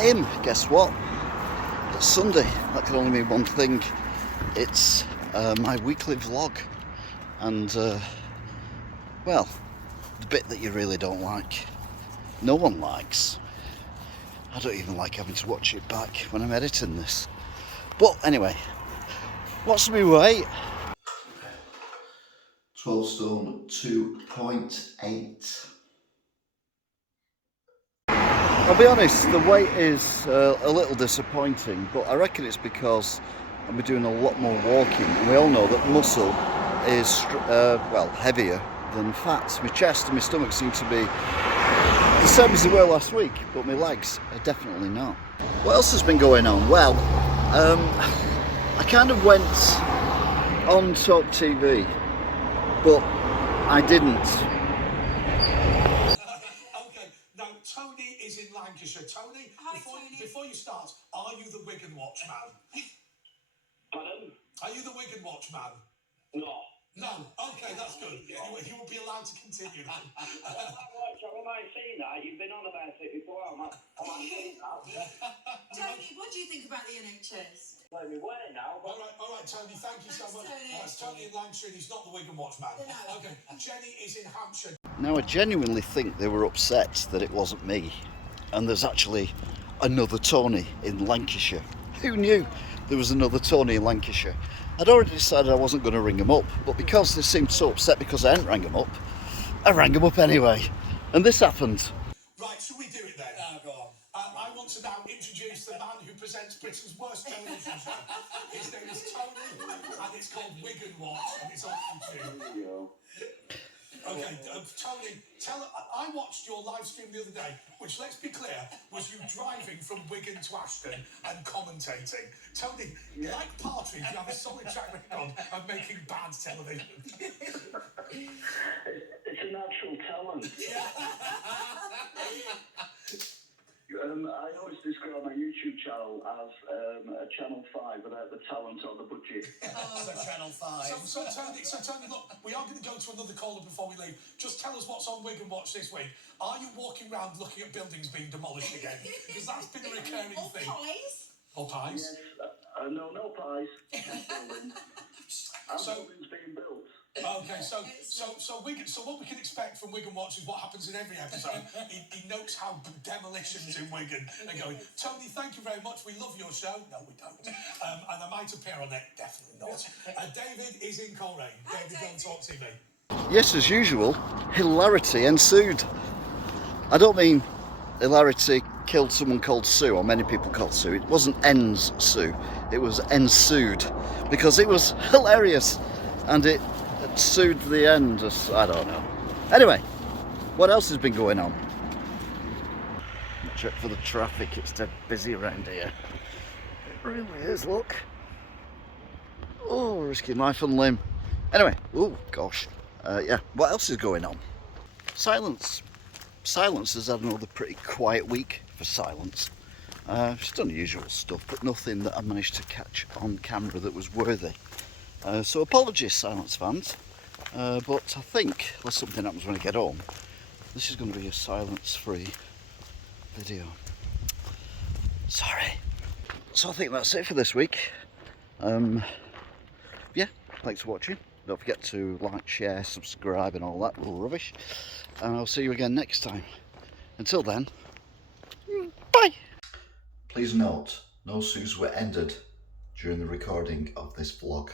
same. Guess what? It's Sunday. That can only mean one thing. It's my weekly vlog. And, well, the bit that you really don't like. No one likes. I don't even like having to watch it back when I'm editing this. But anyway, what's my weight? 12 stone 2.8. I'll be honest, the weight is a little disappointing, but I reckon it's because I'll be doing a lot more walking. And we all know that muscle is, well, heavier than fat. My chest and my stomach seem to be the same as they were last week, but my legs are definitely not. What else has been going on? Well, I kind of went on Talktv, but I didn't. Tony is in Lancashire. Tony, before you start, are you the Wigan watchman? Pardon? Are you the Wigan watchman? No. No. Okay, that's good. You will be allowed to continue then. I might see that. You've been on about it before. I might see that. Tony, what do you think about the NHS? Let me wear now. All right, Tony. Thank you so much. Tony. That's Tony in Lancashire, and he's not the Wigan watchman. No. Okay. Jenny is in Hampshire. Now, I genuinely think they were upset that it wasn't me, and there's actually another Tony in Lancashire. Who knew there was another Tony in Lancashire? I'd already decided I wasn't going to ring them up, but because they seemed so upset because I hadn't rang them up, I rang them up anyway. And this happened. Right, should we do it then? Go on. I want to now introduce the man who presents Britain's worst television show. His name is Tony, and it's called Wigan Watch, and it's on YouTube. Okay, Tony, I watched your live stream the other day, which, let's be clear, was you driving from Wigan to Ashton and commentating. Tony, like Partridge, you have a solid track record of making bad television. It's a natural talent. I always describe my YouTube channel as a Channel 5 without the talent or the budget. So Channel 5. So Tony, look, we are going to go to another caller before we leave. Just tell us what's on Wigan Watch this week. Are you walking around looking at buildings being demolished again? Because that's been a recurring thing. Pies? Or pies? Yes, no pies. Buildings being built. Okay, so what we can expect from Wigan Watch is what happens in every episode. He notes how demolitions in Wigan are going. Tony, thank you very much. We love your show. No, we don't. And I might appear on it. Definitely not. David is in Coleraine. David, go and talk to me. Yes, as usual, hilarity ensued. I don't mean hilarity killed someone called Sue, or many people called Sue. It wasn't ends Sue, it was ensued, because it was hilarious, and it sued the end. I don't know. Anyway, what else has been going on? Check for the traffic, it's dead busy around here. It really is, look. Oh, risking life and limb. Anyway, oh gosh. Yeah, what else is going on? Silence. Silence has had another pretty quiet week for Silence. Just unusual stuff, but nothing that I managed to catch on camera that was worthy. So apologies, Silence fans, but I think, unless something happens when I get home, this is going to be a silence-free video. Sorry. So I think that's it for this week. Yeah, thanks for watching. Don't forget to like, share, subscribe and all that little rubbish. And I'll see you again next time. Until then, bye! Please note, no Sues were ended during the recording of this vlog.